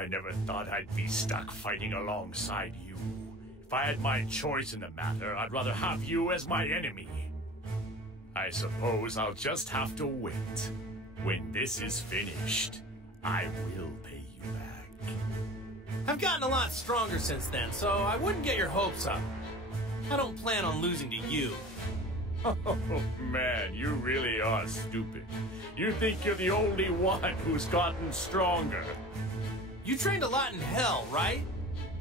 I never thought I'd be stuck fighting alongside you. If I had my choice in the matter, I'd rather have you as my enemy. I suppose I'll just have to wait. When this is finished, I will pay you back. I've gotten a lot stronger since then, so I wouldn't get your hopes up. I don't plan on losing to you. Oh, man, you really are stupid. You think you're the only one who's gotten stronger. You trained a lot in hell, right?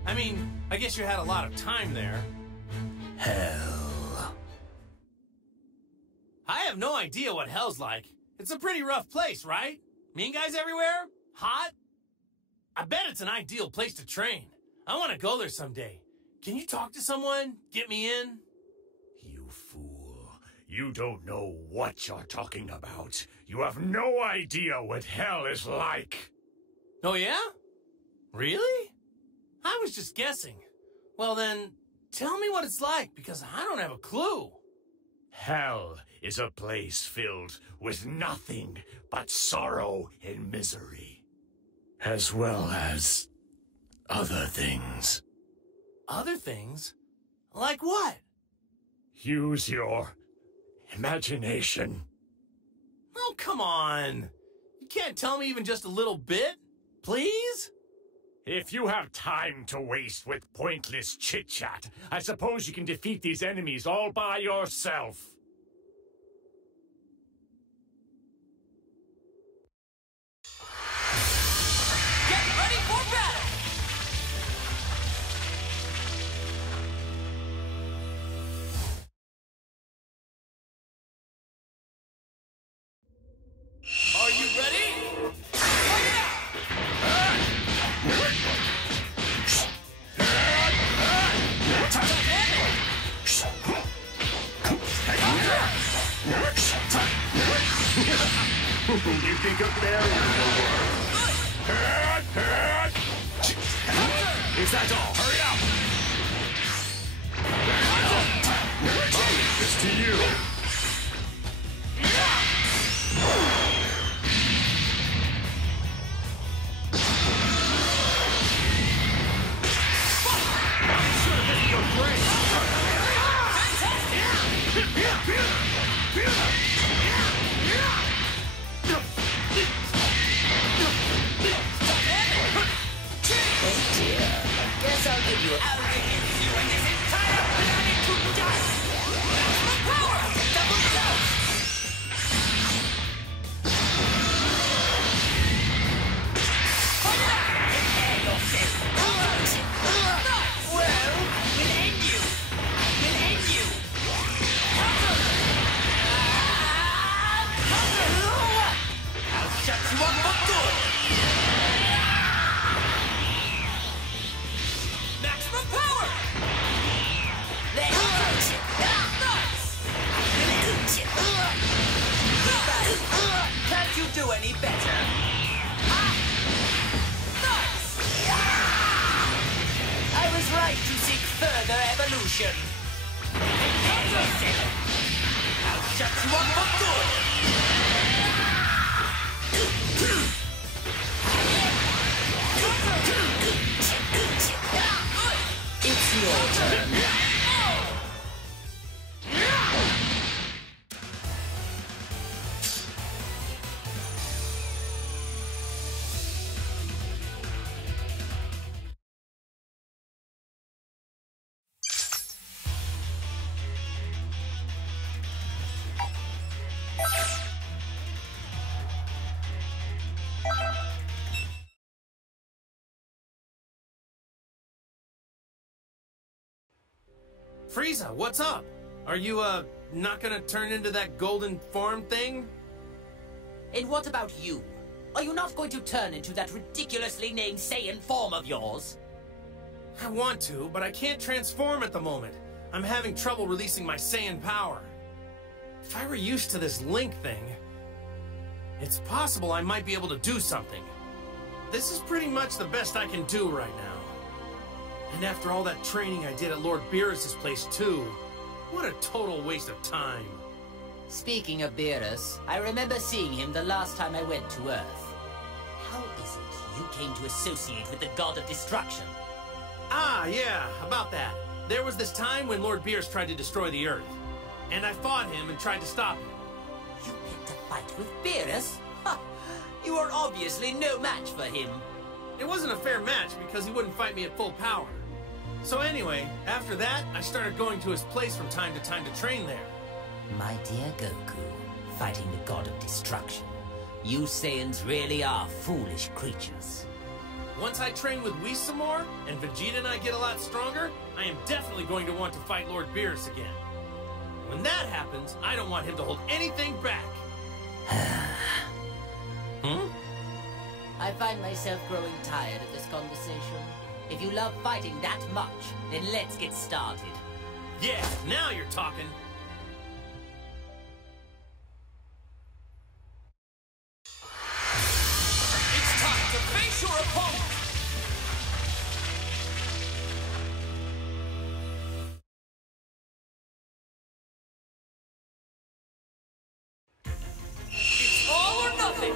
I mean, I guess you had a lot of time there. Hell. I have no idea what hell's like. It's a pretty rough place, right? Mean guys everywhere? Hot? I bet it's an ideal place to train. I want to go there someday. Can you talk to someone? Get me in? You fool. You don't know what you're talking about. You have no idea what hell is like. Oh, yeah? Really? I was just guessing. Well then, tell me what it's like, because I don't have a clue. Hell is a place filled with nothing but sorrow and misery. As well as other things. Other things? Like what? Use your imagination. Oh, come on. You can't tell me even just a little bit? Please? If you have time to waste with pointless chit-chat, I suppose you can defeat these enemies all by yourself. Get ready for battle! Are you ready? You think a barrier will work? Is that all? Hurry up! I'll leave this to you. Guess I'll give you and this entire planet to dust! Maximum power! Double dose! Hold it up! Prepare yourself! Well, we'll end you! We'll end you! I'll shut you up for good! Maximum power! Let's eat you! Nuts! We'll eat you! Can't you do any better? Nuts! I was right to seek further evolution. I'll shut you up for good! It's your turn. Frieza, what's up? Are you, not gonna turn into that golden form thing? And what about you? Are you not going to turn into that ridiculously named Saiyan form of yours? I want to, but I can't transform at the moment. I'm having trouble releasing my Saiyan power. If I were used to this Link thing, it's possible I might be able to do something. This is pretty much the best I can do right now. And after all that training I did at Lord Beerus' place too, what a total waste of time. Speaking of Beerus, I remember seeing him the last time I went to Earth. How is it you came to associate with the god of destruction. Ah, yeah, about that. There was this time when Lord Beerus tried to destroy the Earth. And I fought him and tried to stop him. You picked a fight with Beerus? Ha! You are obviously no match for him. It wasn't a fair match because he wouldn't fight me at full power. So anyway, after that, I started going to his place from time to time to train there. My dear Goku, fighting the god of destruction. You Saiyans really are foolish creatures. Once I train with Whis some more, and Vegeta and I get a lot stronger, I am definitely going to want to fight Lord Beerus again. When that happens, I don't want him to hold anything back. I find myself growing tired of this conversation. If you love fighting that much, then let's get started. Yeah, now you're talking. It's time to face your opponent! It's all or nothing!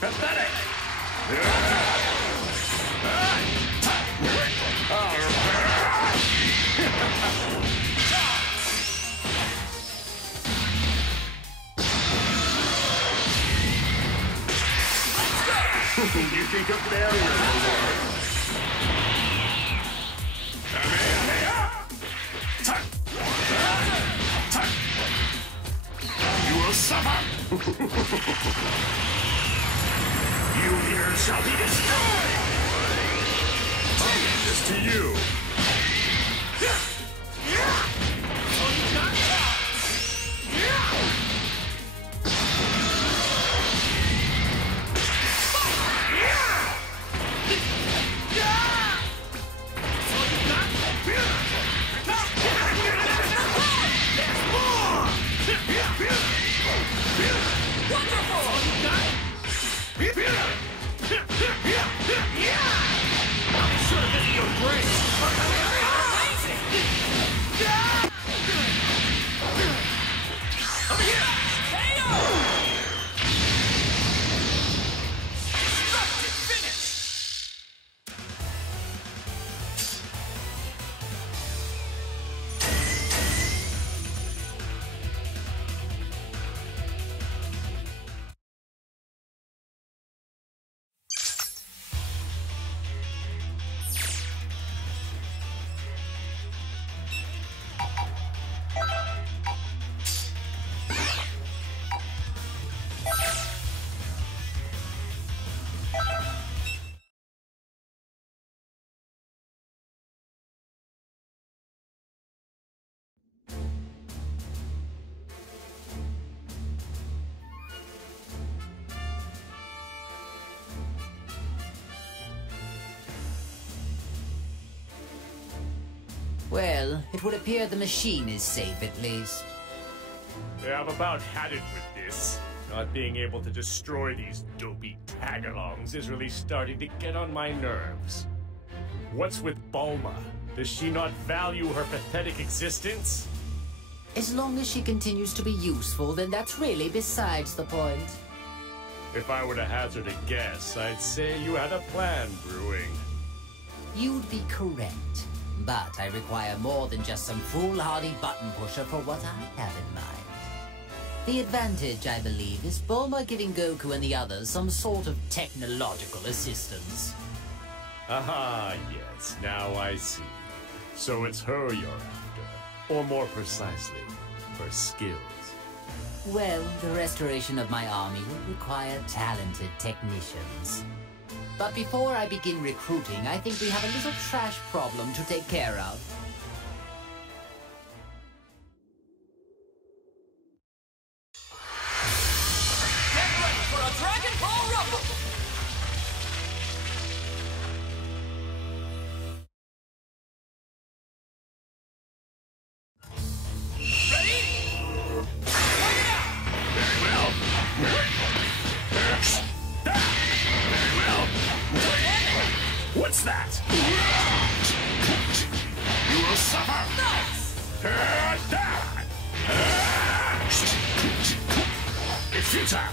Pathetic! You think a barrier will work? You will suffer! You here shall be destroyed! I'll give this to you! Well, it would appear the machine is safe at least. I've about had it with this. Not being able to destroy these dopey tag-alongs is really starting to get on my nerves. What's with Bulma? Does she not value her pathetic existence? As long as she continues to be useful, then that's really besides the point. If I were to hazard a guess, I'd say you had a plan brewing. You'd be correct. But I require more than just some foolhardy button pusher for what I have in mind. The advantage, I believe, is Bulma giving Goku and the others some sort of technological assistance. Aha, yes, now I see. So it's her you're after. Or more precisely, her skills. Well, the restoration of my army will require talented technicians. But before I begin recruiting, I think we have a little trash problem to take care of. Get ready for a Dragon Ball Rumble! Ready? Fight it out! Very well. Very well. What's that? You will suffer! Nice! Future!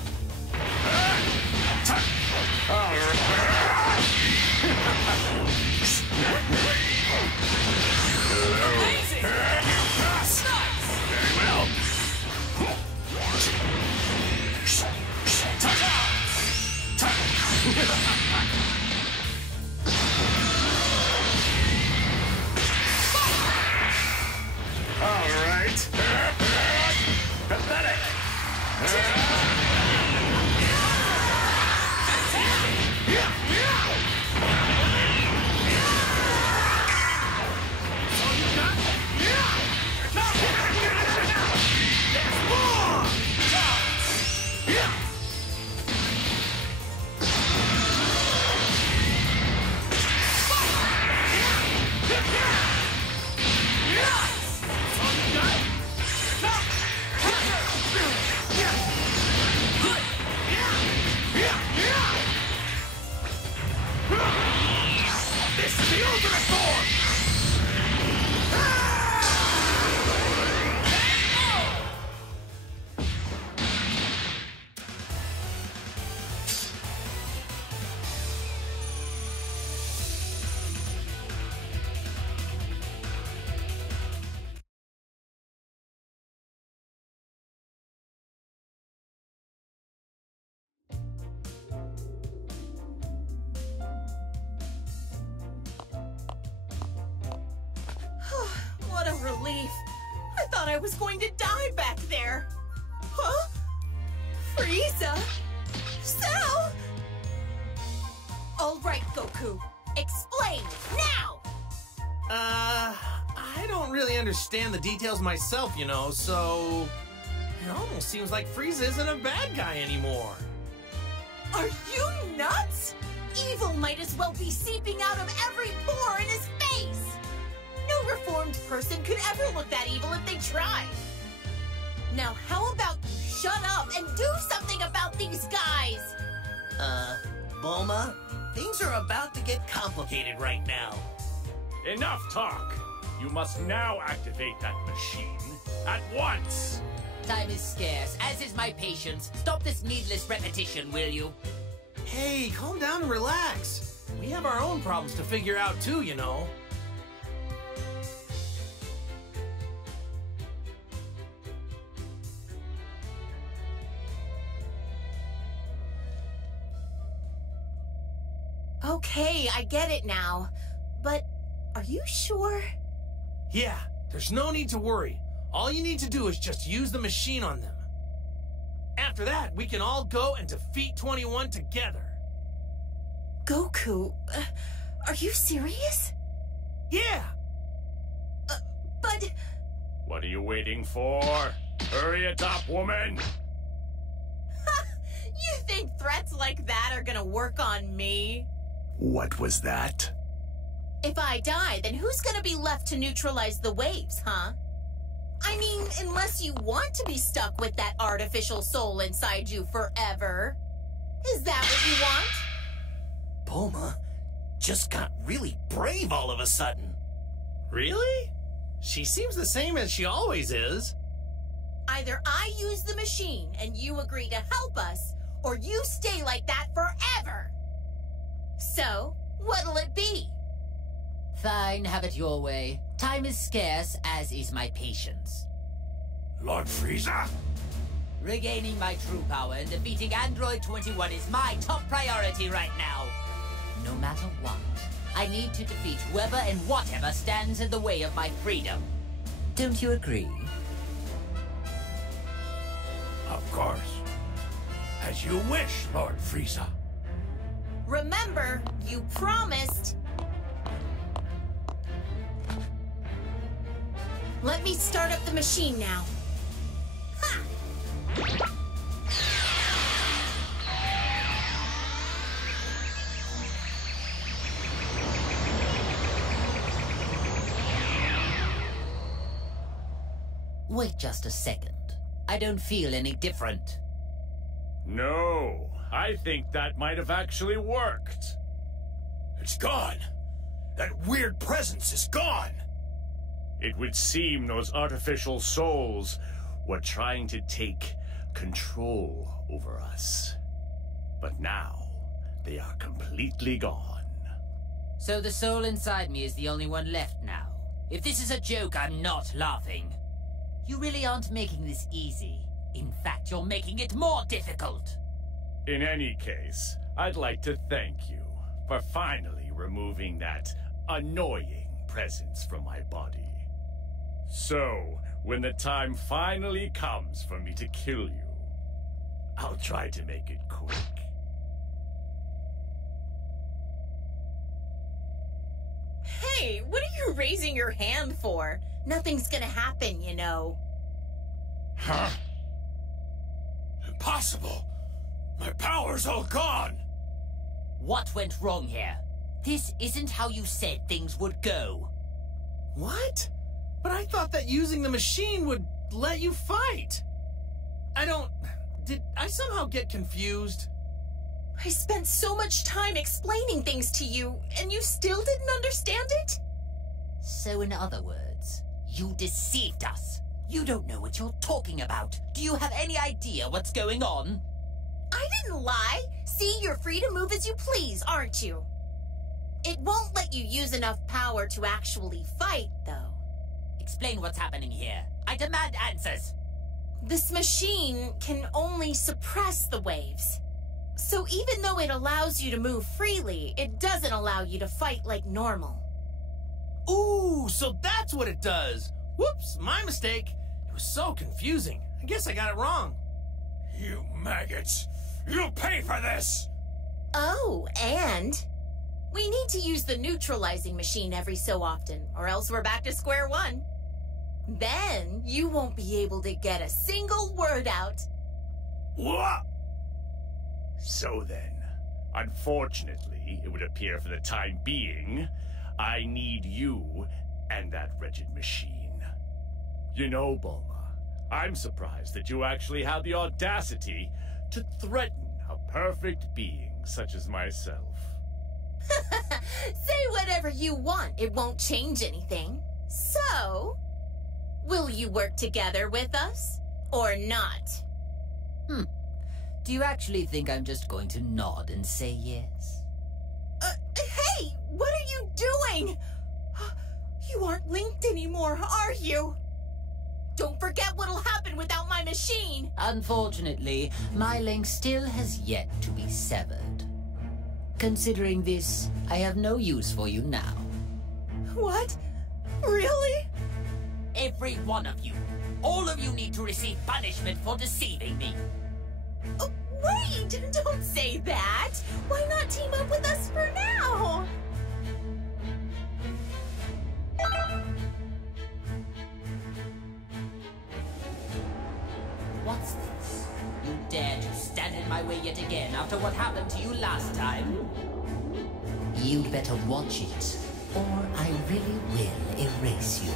Amazing! Nice! Very well. All right. Pathetic. This is the ultimate form! What a relief. I thought I was going to die back there. Huh? Frieza? Cell? All right, Goku. Explain, now! I don't really understand the details myself, you know, so... It almost seems like Frieza isn't a bad guy anymore. Are you nuts? Evil might as well be seeping out of every pore in his face. No reformed person could ever look that evil if they tried. Now, how about you shut up and do something about these guys? Bulma, things are about to get complicated right now. Enough talk. You must now activate that machine at once. Time is scarce, as is my patience. Stop this needless repetition, will you? Hey, calm down and relax. We have our own problems to figure out too, you know. Okay, I get it now. But are you sure? Yeah, there's no need to worry. All you need to do is just use the machine on them. After that, we can all go and defeat 21 together. Goku, are you serious? Yeah! But... What are you waiting for? Hurry it up, woman! You think threats like that are gonna work on me? What was that? If I die, then who's gonna be left to neutralize the waves, huh? I mean, unless you want to be stuck with that artificial soul inside you forever. Is that what you want? Bulma just got really brave all of a sudden. Really? She seems the same as she always is. Either I use the machine and you agree to help us, or you stay like that forever. So, what'll it be? Fine, have it your way. Time is scarce, as is my patience. Lord Frieza? Regaining my true power and defeating Android 21 is my top priority right now. No matter what, I need to defeat whoever and whatever stands in the way of my freedom. Don't you agree? Of course. As you wish, Lord Frieza. Remember, you promised. Let me start up the machine now. Ha! Wait just a second. I don't feel any different. No, I think that might have actually worked. It's gone. That weird presence is gone. It would seem those artificial souls were trying to take control over us. But now, they are completely gone. So the soul inside me is the only one left now. If this is a joke, I'm not laughing. You really aren't making this easy. In fact, you're making it more difficult. In any case, I'd like to thank you for finally removing that annoying presence from my body. So, when the time finally comes for me to kill you, I'll try to make it quick. Hey, what are you raising your hand for? Nothing's gonna happen, you know. Huh? Impossible! My power's all gone! What went wrong here? This isn't how you said things would go. What? But I thought that using the machine would let you fight. Did I somehow get confused? I spent so much time explaining things to you, and you still didn't understand it? So in other words, you deceived us. You don't know what you're talking about. Do you have any idea what's going on? I didn't lie. See, you're free to move as you please, aren't you? It won't let you use enough power to actually fight, though. Explain what's happening here. I demand answers. This machine can only suppress the waves. So even though it allows you to move freely, it doesn't allow you to fight like normal. Ooh, so that's what it does. Whoops, my mistake. It was so confusing. I guess I got it wrong. You maggots! You'll pay for this! Oh, and we need to use the neutralizing machine every so often, or else we're back to square one. Then you won't be able to get a single word out. What? So then, unfortunately, it would appear for the time being, I need you and that wretched machine. You know, Bulma, I'm surprised that you actually had the audacity to threaten a perfect being such as myself. Say whatever you want, it won't change anything. So, will you work together with us, or not? Do you actually think I'm just going to nod and say yes? Hey, what are you doing? You aren't linked anymore, are you? Don't forget what'll happen without my machine. Unfortunately, my link still has yet to be severed. Considering this, I have no use for you now. What? Really? Every one of you. All of you need to receive punishment for deceiving me. Wait, don't say that. Why not team up with us for now? What's this? You dare to stand in my way yet again after what happened to you last time? You'd better watch it, or I really will erase you.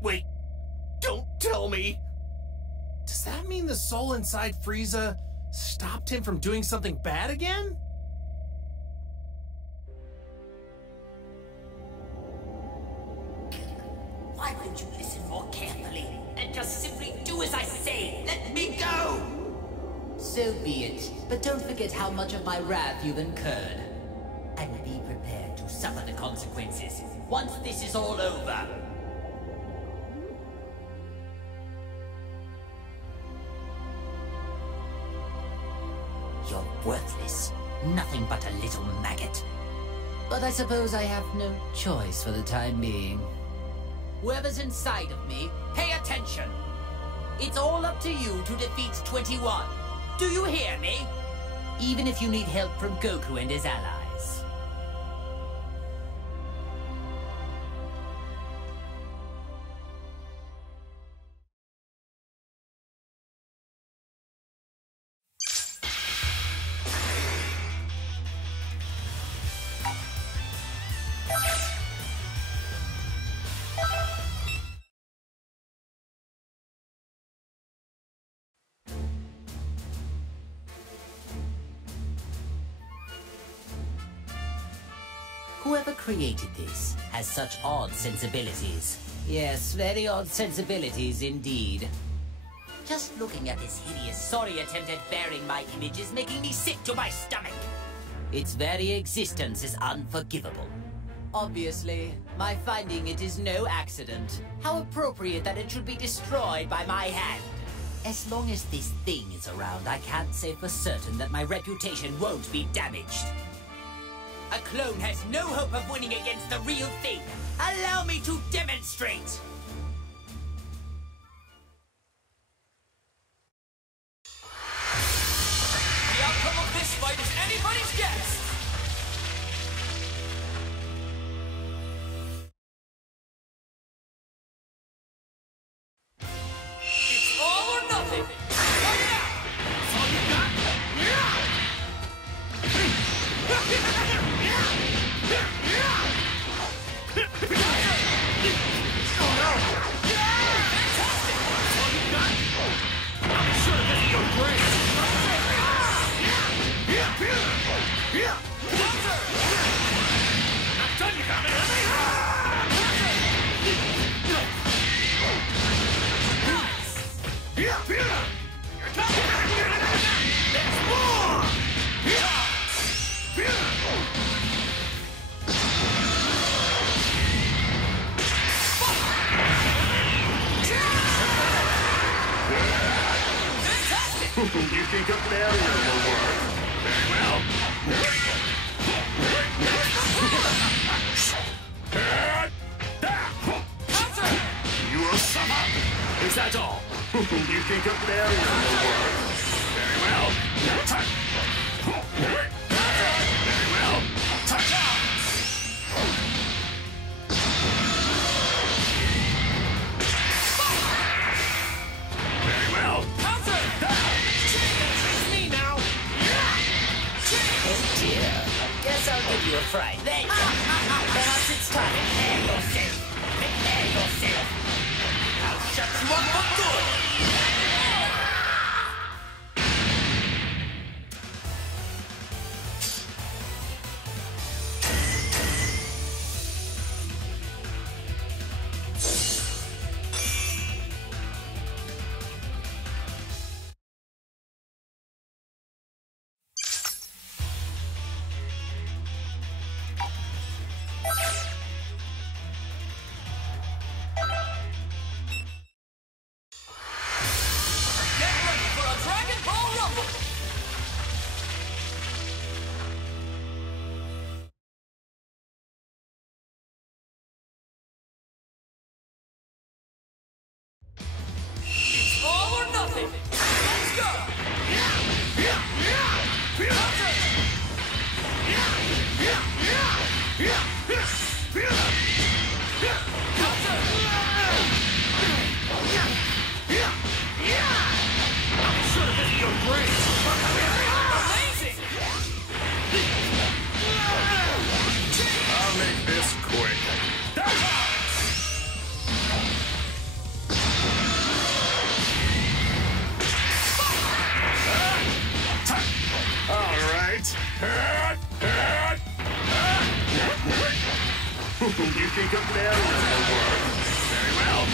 Wait, don't tell me! Does that mean the soul inside Frieza stopped him from doing something bad again? Why wouldn't you listen more carefully and just simply do as I say? Let me go! So be it, but don't forget how much of my wrath you've incurred. And be prepared to suffer the consequences once this is all over. You're worthless. Nothing but a little maggot. But I suppose I have no choice for the time being. Whoever's inside of me, pay attention! It's all up to you to defeat 21. Do you hear me? Even if you need help from Goku and his allies. Whoever created this has such odd sensibilities. Yes, very odd sensibilities indeed. Just looking at this hideous, sorry attempt at bearing my image is making me sick to my stomach. Its very existence is unforgivable. Obviously, my finding it is no accident. How appropriate that it should be destroyed by my hand. As long as this thing is around, I can't say for certain that my reputation won't be damaged. A clone has no hope of winning against the real thing. Allow me to demonstrate! The outcome of this fight is anybody's guess! It's all or nothing! Fight it out! That's all you got? Fantastic! That's all you got? I'm sure this is your brain! Not done, you got me! There's more! Fantastic! You think a barrier will work? Very well. Counter! You will suffer. Is that all? You think a barrier will work? Very well. Touch. Very well. Touch out. Very well. Counter! It's me now. Oh dear. Guess I'll give you a fright then. Perhaps it's time to prepare yourself. Prepare yourself. I'll shut you up for good! Get ready for a Dragon Ball Rumble! It's all or nothing! Let's go! Amazing! I'll make this quick. All right. You think a barrier will work? Very well.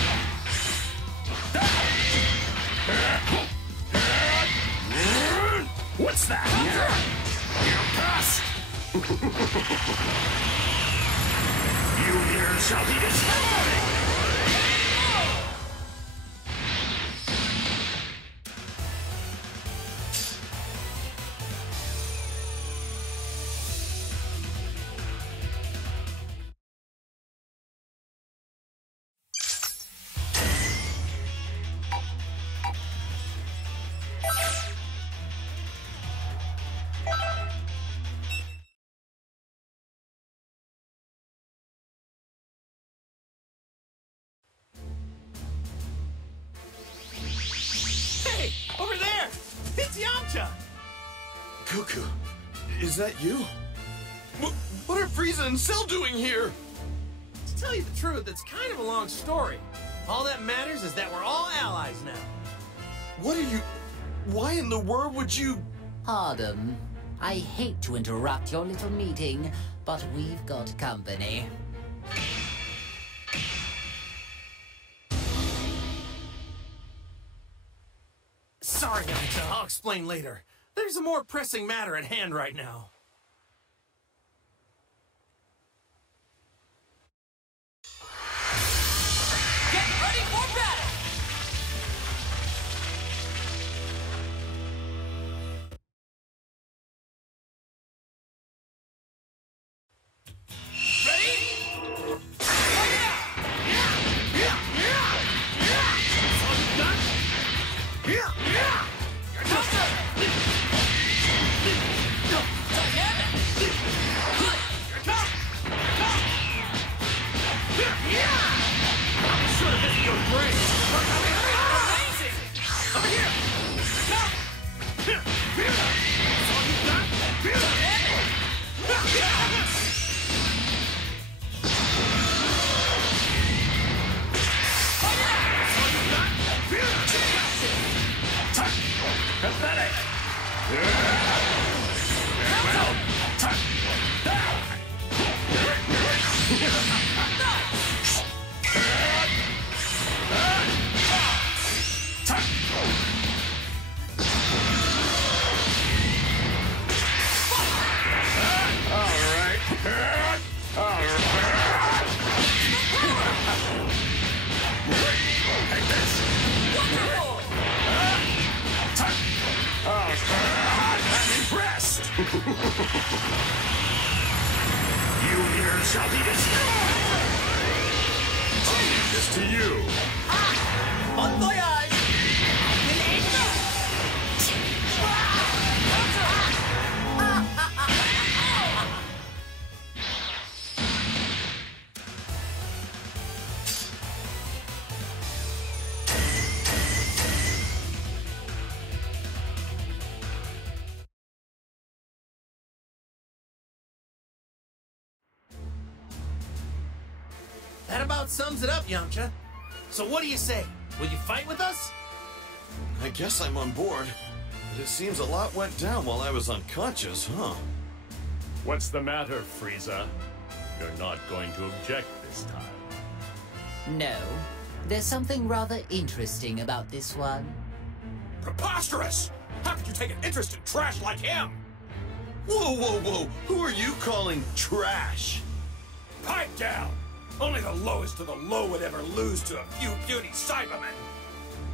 What's that? You pass. You here shall be destroyed. Hey, over there! It's Yamcha! Goku, is that you? What are Frieza and Cell doing here? To tell you the truth, it's kind of a long story. All that matters is that we're all allies now. What are you... Why in the world would you... Pardon. I hate to interrupt your little meeting, but we've got company. Sorry, Yamcha. I'll explain later. There's a more pressing matter at hand right now. Get ready for battle! You here shall be destroyed! I'll leave this to you! Bon voyage! That about sums it up, Yamcha. So what do you say? Will you fight with us? I guess I'm on board. But it seems a lot went down while I was unconscious, huh? What's the matter, Frieza? You're not going to object this time. No, there's something rather interesting about this one. Preposterous! How could you take an interest in trash like him? Whoa, whoa, whoa! Who are you calling trash? Pipe down! Only the lowest of the low would ever lose to a few puny Cybermen.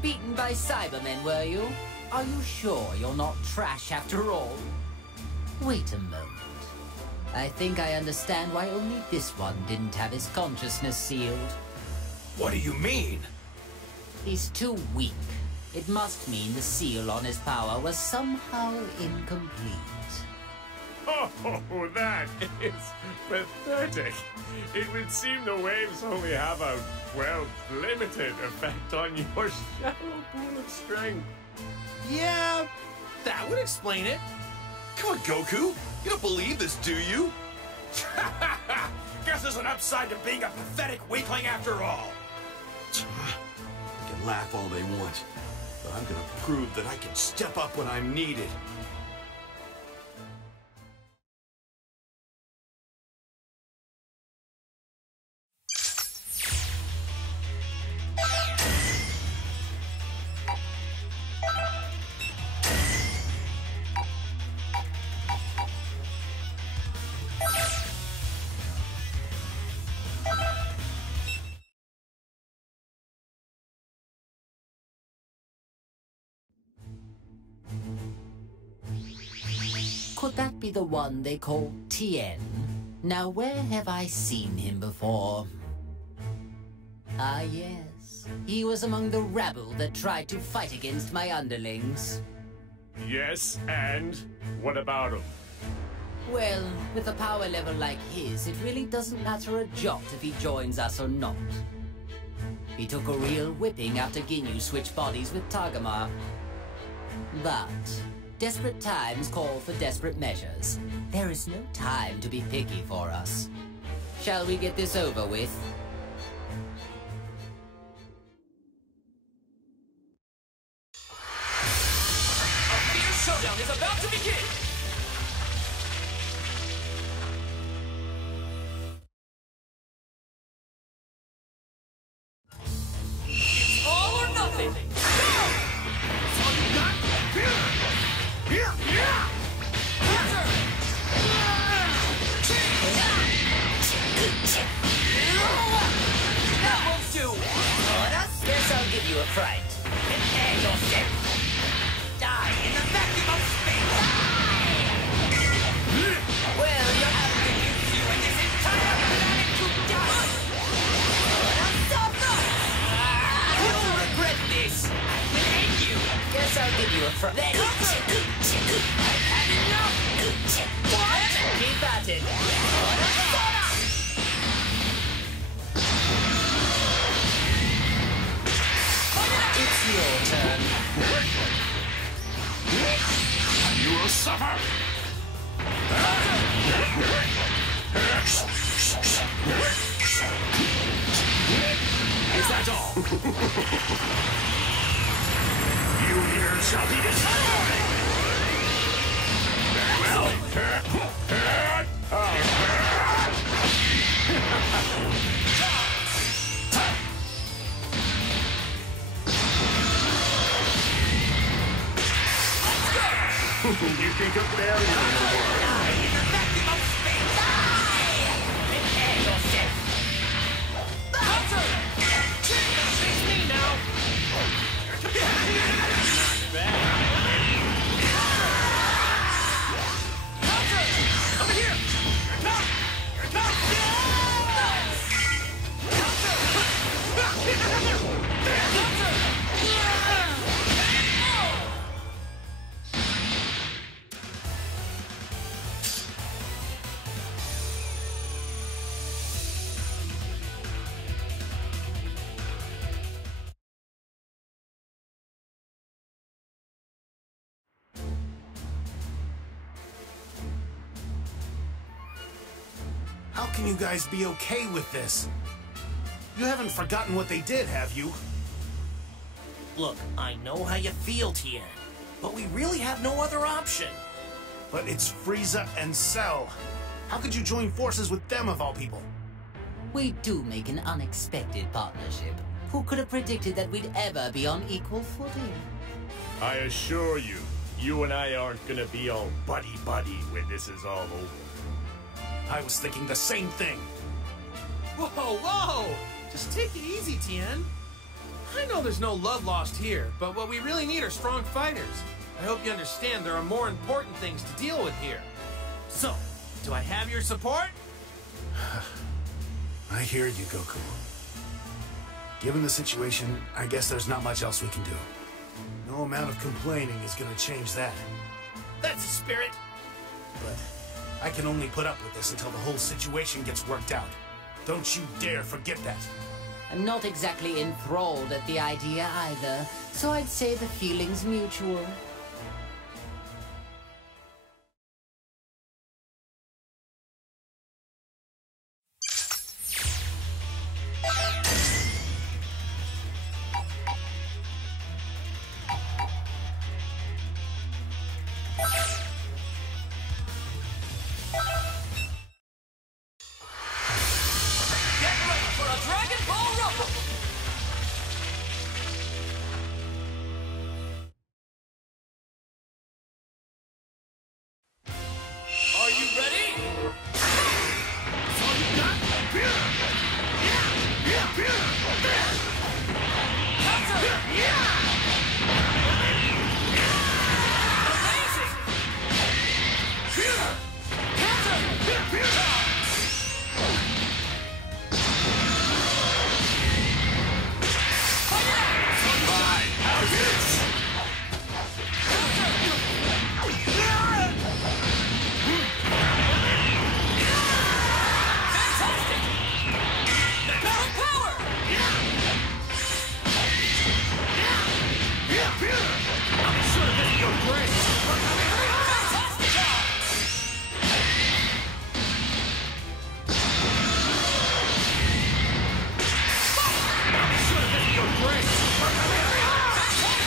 Beaten by Cybermen, were you? Are you sure you're not trash after all? Wait a moment. I think I understand why only this one didn't have his consciousness sealed. What do you mean? He's too weak. It must mean the seal on his power was somehow incomplete. Oh, that is pathetic. It would seem the waves only have a, well, limited effect on your shallow pool of strength. Yeah, that would explain it. Come on, Goku! You don't believe this, do you? Guess there's an upside to being a pathetic weakling after all. They can laugh all they want, but I'm gonna prove that I can step up when I'm needed. Could that be the one they call Tien? Now, where have I seen him before? Ah, yes. He was among the rabble that tried to fight against my underlings. Yes, and what about him? Well, with a power level like his, it really doesn't matter a jot if he joins us or not. He took a real whipping after Ginyu switched bodies with Tagoma. But desperate times call for desperate measures. There is no time to be picky for us. Shall we get this over with? A fierce showdown is about to begin! fright. Prepare yourself. Die in the vacuum of space. Well, your have reduced you and this entire planet to dust. You'll regret this. I will end you. Guess I'll give you a fright. Then I've had enough. What? Keep at it. It's your turn. You will suffer! Is that all? You here shall be destroyed! Very well. You think a failure in the world? Die in the vacuum of space. Prepare yourself. Face me now. Not bad. Over here. How can you guys be okay with this? You haven't forgotten what they did, have you? Look, I know how you feel, Tien, but we really have no other option. But it's Frieza and Cell. How could you join forces with them of all people? We do make an unexpected partnership. Who could have predicted that we'd ever be on equal footing? I assure you, you and I aren't gonna be all buddy-buddy when this is all over. I was thinking the same thing. Whoa, whoa! Just take it easy, Tien. I know there's no love lost here, but what we really need are strong fighters. I hope you understand there are more important things to deal with here. So, do I have your support? I hear you, Goku. Given the situation, I guess there's not much else we can do. No amount of complaining is gonna change that. That's the spirit. But I can only put up with this until the whole situation gets worked out. Don't you dare forget that. I'm not exactly enthralled at the idea either, so I'd say the feeling's mutual. Dragon Ball Rumble! Are you ready? That's all you got? Counter! Amazing! Counter!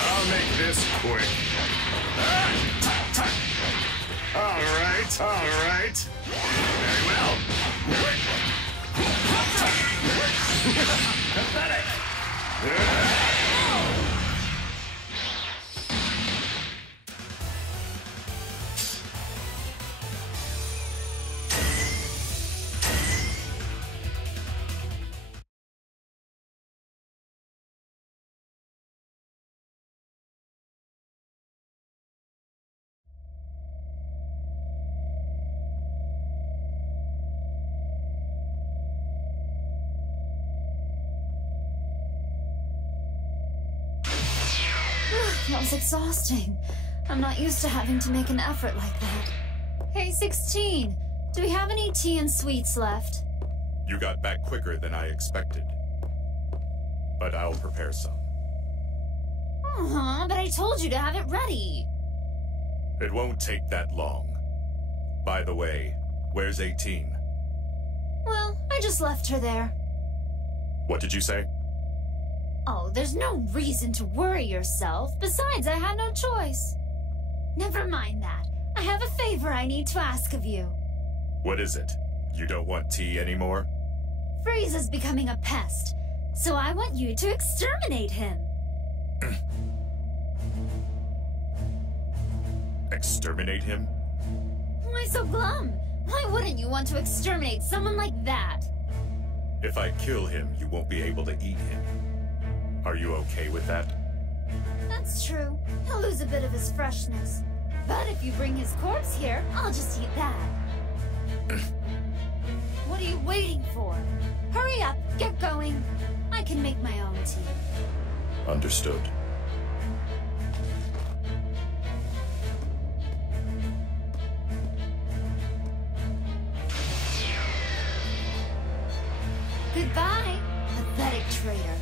I'll make this quick. All right. Very well. Pathetic. That was exhausting. I'm not used to having to make an effort like that. Hey, 16. Do we have any tea and sweets left? You got back quicker than I expected. But I'll prepare some. But I told you to have it ready. It won't take that long. By the way, where's 18? Well, I just left her there. What did you say? Oh, there's no reason to worry yourself. Besides, I had no choice. Never mind that. I have a favor I need to ask of you. What is it? You don't want tea anymore? Frieza's becoming a pest, so I want you to exterminate him. Exterminate him? Why so glum? Why wouldn't you want to exterminate someone like that? If I kill him, you won't be able to eat him. Are you okay with that? That's true. He'll lose a bit of his freshness. But if you bring his corpse here, I'll just eat that. What are you waiting for? Hurry up, get going. I can make my own tea. Understood. Goodbye, pathetic traitor.